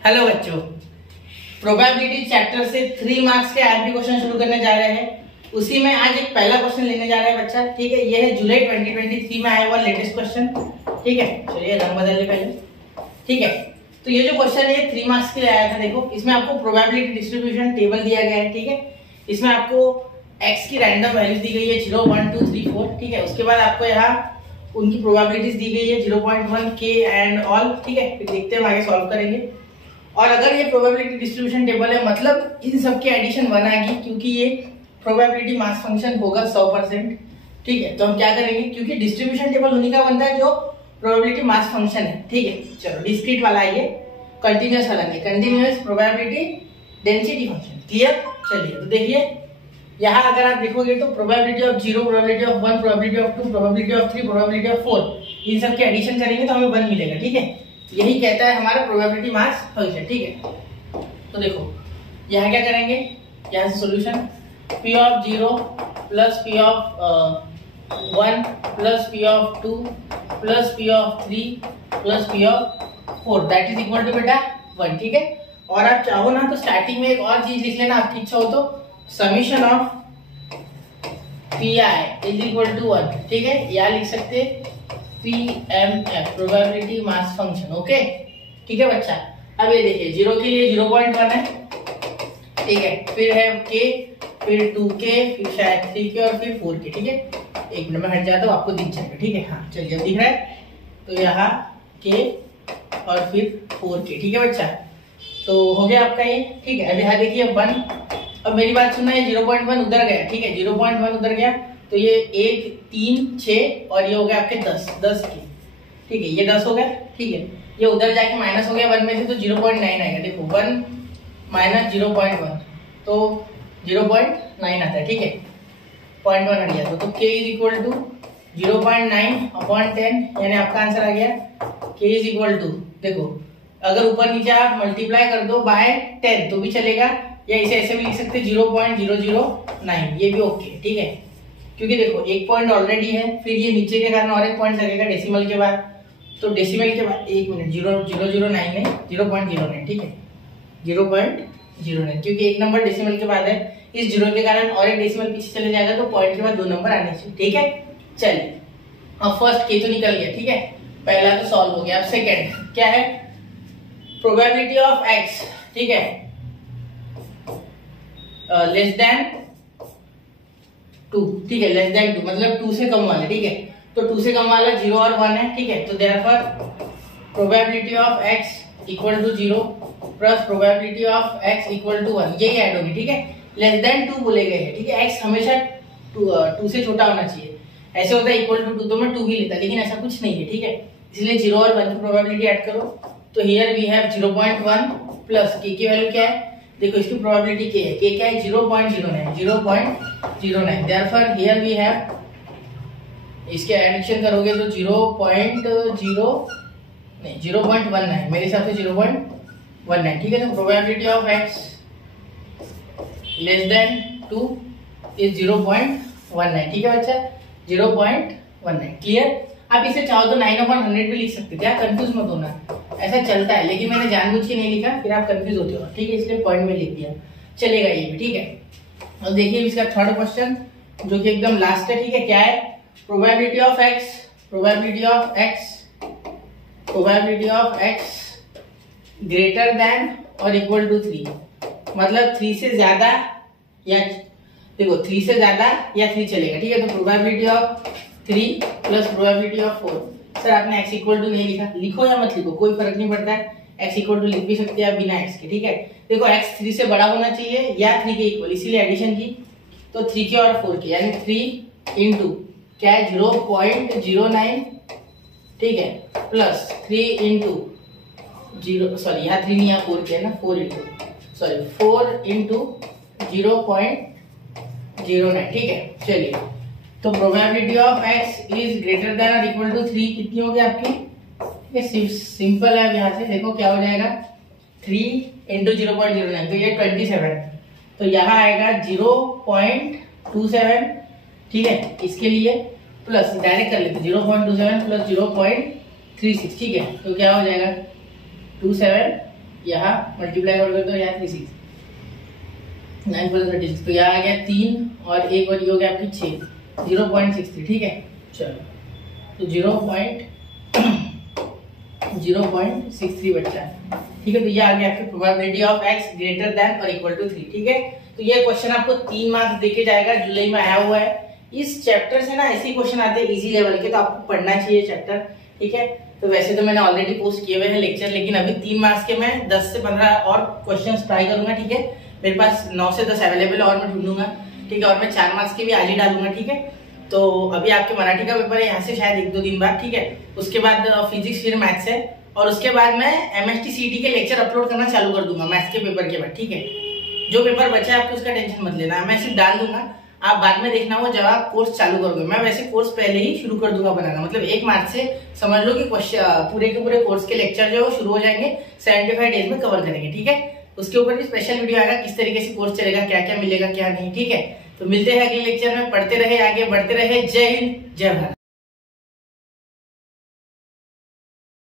Hello बच्चों, probability chapter से 3 marks के आईएमपी क्वेश्चन शुरू करने जा रहे हैं। उसी में आज एक पहला क्वेश्चन लेने जा रहे हैं बच्चा। ठीक है, ये है जुलाई 2023 में आया हुआ लेटेस्ट क्वेश्चन। ठीक है, चलिए रंग बदल ले पहले। ठीक है, तो ये जो क्वेश्चन है 3 मार्क्स के लिए आया था। देखो, इसमें आपको प्रोबेबिलिटी डिस्ट्रीब्यूशन टेबल दिया गया है। ठीक है, इसमें आपको एक्स की रैंडम वैल्यूज दी गई है 0, 1, 2, 3, 4। ठीक है, उसके बाद आपको यहाँ उनकी प्रोबेबिलिटीज दी गई है 0.1 k एंड ऑल। ठीक है, फिर देखते हैं आगे सॉल्व करेंगे। और अगर ये प्रोबेबिलिटी डिस्ट्रीब्यूशन टेबल है, मतलब इन सब की एडिशन 1 आएगी, क्योंकि ये प्रोबेबिलिटी मास फंक्शन होगा 100%। ठीक है, तो हम क्या करेंगे, क्योंकि डिस्ट्रीब्यूशन टेबल उन्हीं का बनता है जो प्रोबेबिलिटी मास फंक्शन है। ठीक है, चलो डिस्क्रीट वाला आइए, कंटिन्यूअस वाला नहीं, continuous probability density function. Clear? चलिए, तो देखिए यहाँ अगर आप देखोगे तो probability of 0, probability of 1, probability of 2, probability of 3, probability of 4, इन सब के एडिशन करेंगे तो हमें 1 मिलेगा। ठीक है, यही कहता है हमारा प्रोबेबिलिटी मास फंक्शन। ठीक है, तो देखो यहाँ क्या करेंगे, यहाँ से solution p of 0 plus p of 1 plus p of 2 plus p of 3 plus p of 4 that is equal to बेटा 1। ठीक है, और आप चाहो ना तो स्टार्टिंग में एक और चीज लिख लेना, आपकी इच्छा हो तो summation of pi is equal to 1। ठीक है, या लिख सकते PMF probability mass function. Okay, ठीक है बच्चा। अब ये देखिए 0 के लिए 0.1 है। ठीक है, फिर है k, फिर 2k, फिर शायद 3k और फिर 4k। ठीक है, एक मिनट में हट जाता हूं, आपको दिख जाएगा। ठीक है, हाँ चलिए दिख रहा है, तो यहाँ k और फिर 4k। ठीक है बच्चा, तो हो गया आपका ये। ठीक है, अब यहाँ देखिए 1। अब मेरी बात सुनना, ये 0.1 उधर गया। ठीक है, 0.1 उधर गया तो ये 1, 3, 6 और ये हो गया आपके 10 के। ठीक है, ये 10 हो गया। ठीक है, ये उधर जाके माइनस हो गया 1 में से, तो 0.9 आएगा। देखो 1 माइनस 0.1 तो 0.9 आता है। ठीक है, 0.1 हट गया तो k इज इक्वल टू 0.9/10, यानी आपका आंसर आ गया k इज इक्वल टू, देखो अगर ऊपर नीचे आप मल्टीप्लाई कर दो बाय 10 तो भी चलेगा, या इसे ऐसे भी लिख सकते 0.009, ये भी ओके। ठीक है, क्योंकि देखो एक पॉइंट ऑलरेडी है, फिर ये नीचे के कारण और एक पॉइंट लगेगा डेसिमल के बाद, तो डेसिमल के बाद 1 मिनट 0.009 नहीं 0.09। ठीक है, 0.09, क्योंकि एक नंबर डेसिमल के बाद है, इस 0 के कारण और एक डेसिमल पीछे चले जाएगा, तो पॉइंट के बाद 2 नंबर आने चाहिए। ठीक है, चलिए अब फर्स्ट के तो निकल गया। ठीक है, पहला तो सॉल्व हो गया। अब सेकेंड क्या है, प्रोबेबिलिटी ऑफ एक्स। ठीक है, लेस देन 2। ठीक है, लेस देन 2 मतलब 2 से कम वाले। ठीक है, तो 2 से कम वाला 0 और 1 है। ठीक है, तो therefore probability of x equal to 0 plus probability of x equal to 1, यही ऐड होगी। ठीक है, लेस देन 2 बोले गए हैं। ठीक है, x हमेशा 2 से छोटा होना चाहिए। ऐसे होता है इक्वल टू 2 तो मैं 2 ही लेता, लेकिन ऐसा कुछ नहीं है। ठीक है, इसलिए 0 और 1 की प्रोबेबिलिटी ऐड करो, तो here we have 0.1 plus k की वैल्यू क्या है, देखो इसकी प्रोबेबिलिटी k है, k क्या है 0.09, देयरफॉर हियर वी हैव, इसके एडिशन करोगे तो 0.19 मेरे हिसाब से 0.19। ठीक है, तो probability of x less than 2 is 0.19। ठीक है बच्चा, 0.19। क्लियर? आप इसे चाहो तो 9/100 भी लिख सकते थे, आप कंफ्यूज मत होना, ऐसा चलता है, लेकिन मैंने जानबूझ के नहीं लिखा, फिर आप कंफ्यूज होते हो। ठीक है, इसलिए पॉइंट में लिख दिया, चलेगा ये भी। ठीक है, और देखिए इसका थर्ड क्वेश्चन जो कि एकदम लास्ट है। ठीक है, क्या है, probability of x, probability of x greater than और इक्वल टू 3, मतलब 3 से ज्यादा या, देखो 3 से ज्यादा या 3 चलेगा। ठीक है, तो probability of 3 plus probability of 4। Sir आपने x इक्वल टू नहीं लिखा, लिखो या मत लिखो कोई फर्क नहीं पड़ता है, x इक्वल टू लिख भी सकते हैं बिना x के। ठीक है, देखो x 3 से बड़ा होना चाहिए या 3 के इक्वल, इसीलिए एडिशन की, तो 3 के और 4 के, यानी 3 इंटू क्या है 0.09। ठीक है, प्लस 3 इंटू 0, सॉरी यहाँ 3 नहीं यहाँ 4 के है ना, 4 इंटू 0.09। ठीक है, चलिए तो probability of x is greater than और इक्वल टू 3 कितनी होगी आपकी, ये सिंपल है। यहाँ से देखो क्या हो जाएगा, 3 इंटू 0.09 तो ये 27, तो यहाँ आएगा 0.27। ठीक है, इसके लिए प्लस डायरेक्ट कर लेते 0.27 प्लस 0.36। ठीक है, तो क्या हो जाएगा 27 यहाँ मल्टीप्लाई कर दो, यहाँ 36 9 + 36, तो यहाँ आ गया 3 और 1 और ये हो गया आपकी 6, 0.63। ठीक है, चलो तो 0.63 बच्चा है। ठीक है, तो ये आ गया आपकी probability of x greater than और इक्वल टू 3। ठीक है, तो ये क्वेश्चन आपको 3 मार्क्स देके जाएगा, जुलाई में आया हुआ है। इस चैप्टर से ना ऐसे क्वेश्चन आते हैं इजी लेवल के, तो आपको पढ़ना चाहिए चैप्टर। ठीक है, तो वैसे तो मैंने ऑलरेडी पोस्ट किए हुए हैं लेक्चर, लेकिन अभी 3 मार्क्स के मैं 10 से 15 और क्वेश्चंस ट्राई करूंगा। ठीक है, मेरे पास 9 से 10 अवेलेबल है और मैं ढूंढूंगा। ठीक है, और मैं 4 मार्क्स के भी आज ही डालूंगा। ठीक है, तो अभी आपके मराठी का पेपर है यहाँ से शायद 1-2 दिन बाद। ठीक है, उसके बाद फिजिक्स फिर मैथ्स है, और उसके बाद मैं MST CT के लेक्चर अपलोड करना चालू कर दूंगा मैथ्स के पेपर के बाद। ठीक है, जो पेपर बचा है आपको उसका टेंशन मत लेना, मैं सिर्फ डाल दूंगा, आप बाद में देखना वो जब आप कोर्स चालू करोगे। मैं वैसे कोर्स पहले ही शुरू कर दूंगा बनाना, मतलब 1 मार्च से समझ लो कि पूरे के पूरे कोर्स के लेक्चर जो है शुरू हो जाएंगे, 75 डेज में कवर करेंगे। ठीक है, उसके ऊपर भी स्पेशल वीडियो आएगा, किस तरीके से कोर्स चलेगा, क्या क्या मिलेगा क्या नहीं। ठीक है, तो मिलते हैं अगले लेक्चर में, पढ़ते रहे, आगे बढ़ते रहे। जय हिंद, जय भारत।